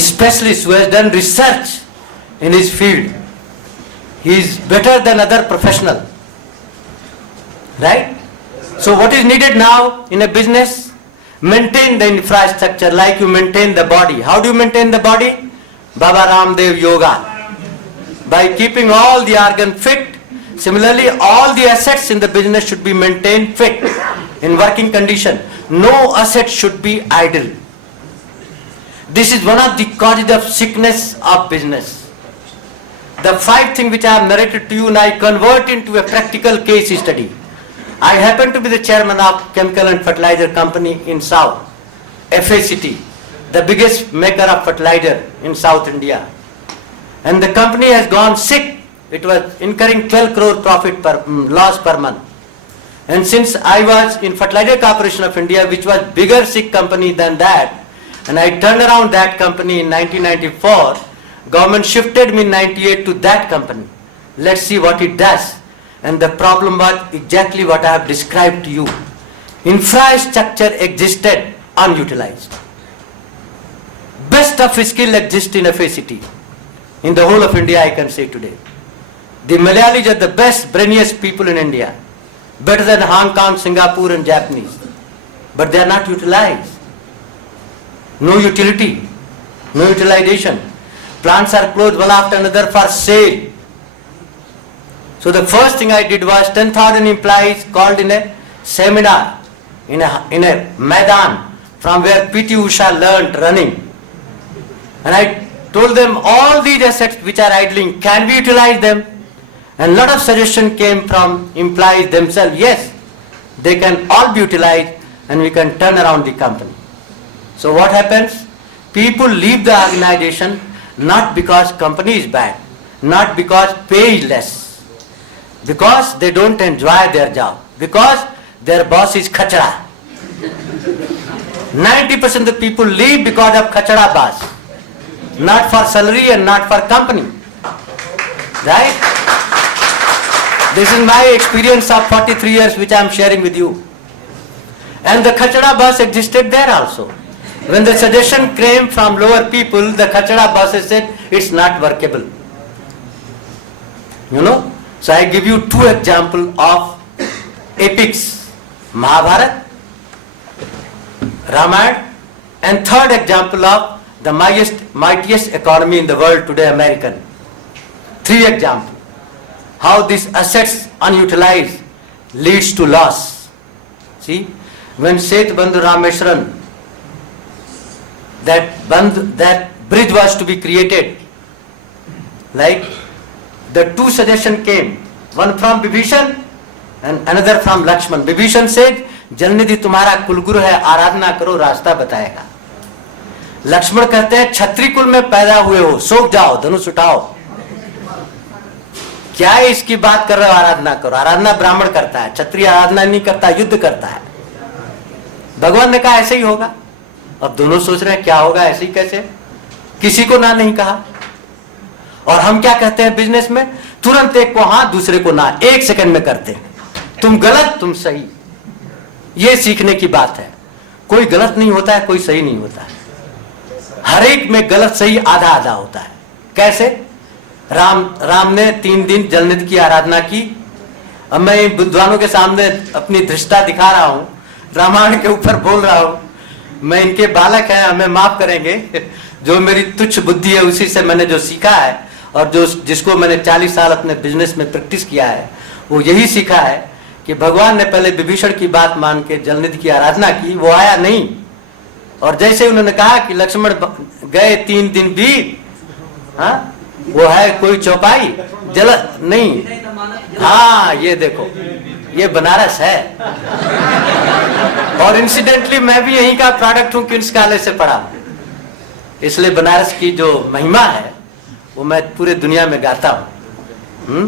specialist who has done research in his field. He is better than other professional. Right? So what is needed now in a business? Maintain the infrastructure like you maintain the body. How do you maintain the body? Baba Ramdev Yoga. By keeping all the organ fit. Similarly, all the assets in the business should be maintained fit, in working condition. No asset should be idle. This is one of the causes of sickness of business. The 5 things which I have narrated to you, and I convert into a practical case study. I happen to be the chairman of Chemical and Fertilizer Company in South, FACT, the biggest maker of fertilizer in South India. And the company has gone sick. It was incurring 12 crore profit loss per month. And since I was in Fertilizer Corporation of India, which was bigger sick company than that, and I turned around that company in 1994, government shifted me in 98 to that company. Let's see what it does. And the problem was exactly what I have described to you. Infrastructure existed unutilized. Best of skill exists in FACT. In the whole of India, I can say today. The Malayalis are the best, brainiest people in India. Better than Hong Kong, Singapore and Japanese. But they are not utilized. No utility. No utilization. Plants are closed one after another for sale. So the first thing I did was 10,000 employees called in a seminar in a Maidan from where PT Usha learned running. And I told them all these assets which are idling, can we utilize them? And a lot of suggestion came from employees themselves. Yes, they can all be utilized and we can turn around the company. So what happens? People leave the organization not because company is bad, not because pay is less, because they don't enjoy their job, because their boss is khachara. 90% of the people leave because of khachara boss, not for salary and not for company. Right? This is my experience of 43 years which I am sharing with you. And the khachara boss existed there also. When the suggestion came from lower people, the khachara bosses said it's not workable. You know? So I give you 2 examples of epics. Mahabharata, Ramayana, and 3rd example of the mightiest economy in the world today, American. 3 examples. How these assets unutilized leads to loss. See, when Seth Bandhu Rameshwaran, that bridge was to be created, like the 2 suggestions came, one from Vibhishan and another from Lakshman. Vibhishan said, जलनिधि तुम्हारा कुलगुरु है, आराधना करो, रास्ता बताएगा. लक्ष्मण कहते हैं, क्षत्रिय कुल में पैदा हुए हो, सोख जाओ, धनुष उठाओ. क्या इसकी बात कर रहे हो, आराधना करो? आराधना ब्राह्मण करता है, क्षत्रिय आराधना नहीं करता, युद्ध करता है. भगवान ने कहा ऐसे ही होगा. अब दोनों सोच रहे हैं क्या होगा, ऐसे ही कैसे? किसी को ना नहीं कहा. और हम क्या कहते हैं बिजनेस में? तुरंत एक को हाँ, दूसरे को ना, 1 सेकंड में करते हैं. तुम गलत, तुम सही. ये सीखने की बात है. कोई गलत नहीं होता है, कोई सही नहीं होता है. हर एक में गलत सही आधा आधा होता है. कैसे? राम ने 3 दिन जलनिधि की आराधना की. अब मैं विद्वानों के सामने अपनी धृष्टता दिखा रहा हूं, रामायण के ऊपर बोल रहा हूं. मैं इनके बालक हैं, हमें माफ करेंगे. जो मेरी तुच्छ बुद्धि है उसी से मैंने जो सीखा है, और जो जिसको मैंने 40 साल अपने बिजनेस में प्रैक्टिस किया है, वो यही सीखा है कि भगवान ने पहले विभीषण की बात मान के जलनिधि की आराधना की. वो आया नहीं, और जैसे उन्होंने कहा कि लक्ष्मण गए 3 दिन बीत, हाँ वो है कोई चौपाई जल नहीं. हाँ ये देखो, ये बनारस है. और इंसिडेंटली मैं भी यहीं का प्रोडक्ट हूं, किंग्स कॉलेज से पढ़ा, इसलिए बनारस की जो महिमा है वो मैं पूरे दुनिया में गाता हूं.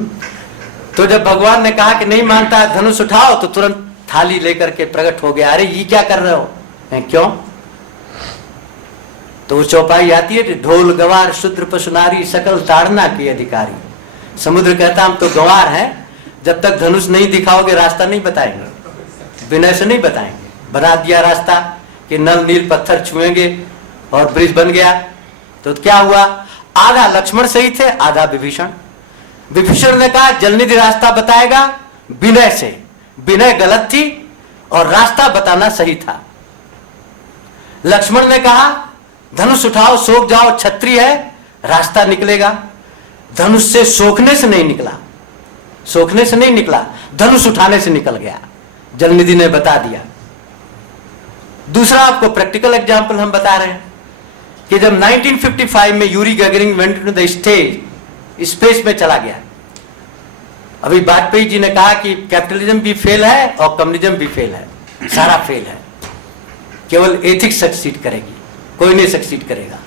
तो जब भगवान ने कहा कि नहीं मानता, धनुष उठाओ, तो तुरंत थाली लेकर के प्रकट हो गया. अरे ये क्या कर रहे हो? क्यों? तो चौपाई आती है, ढोल गवार शूद्र पशुनारी सकल ताड़ना के अधिकारी. समुद्र कहता हम तो गवार हैं, जब तक धनुष नहीं दिखाओगे रास्ता नहीं बताएंगे, विनय से नहीं बताएंगे. बना दिया रास्ता कि नल नील पत्थर छुएंगे और ब्रिज बन गया. तो क्या हुआ, आधा लक्ष्मण सही थे, आधा विभीषण। विभीषण ने कहा जलनिधि रास्ता बताएगा विनय से, विनय गलत थी और रास्ता बताना सही था। लक्ष्मण ने कहा धनुष उठाओ सोख जाओ, क्षत्रिय है, रास्ता निकलेगा। धनुष से सोखने से नहीं निकला, सोखने से नहीं निकला, धनुष उठाने से निकल गया। जलनिधि ने बता दिया। दूसरा आपको प्रैक्टिकल एग्जाम्पल हम बता रहे हैं कि जब 1955 में Yuri Gagarin went to the space में चला गया। अभी वाजपेयी जी ने कहा कि कैपिटलिज्म भी फेल है और कम्युनिज्म भी फेल है, सारा फेल है, केवल एथिक्स सक्सीड करेगी, कोई नहीं सक्सीड करेगा।